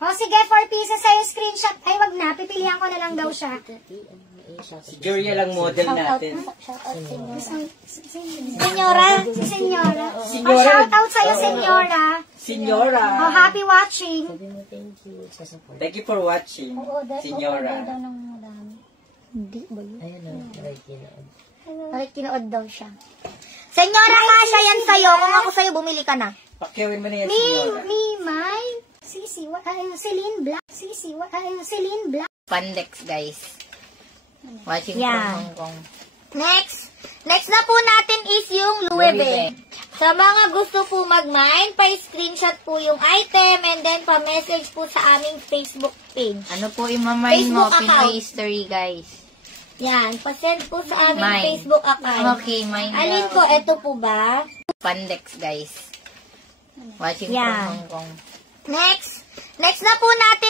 O sige, 4 pieces sa'yo, screenshot. Ay, wag na. Pipilihan ko na lang daw siya. Si Julia lang model natin. Senyora. Senyora. Shout out sa'yo, Senyora. Senyora. Oh, happy watching. Thank you for watching, Senyora. Hindi ba yun? Ayun o, kinood. Bakit kinood daw siya? Senyora ka, siya yan sa'yo. Kung ako sa'yo, bumili ka na. Pakiawin mo na yan, Senyora. May, Sisi, Celine Black. Celine Black. Pandex, guys. Watching Yan. from Hong Kong. Next na po natin is yung Louis Vuitton. Sa mga gusto po mag-mine, pa-screenshot po yung item and then pa-message po sa aming Facebook page. Ano po imamine mo? Facebook Pinoy account. history, guys. Yan, pa-send po sa aming Mine. Facebook account. Okay, mine. Alin ko, eto po ba? Pandex, guys. Watching Yan. from Hong Kong. Next na po natin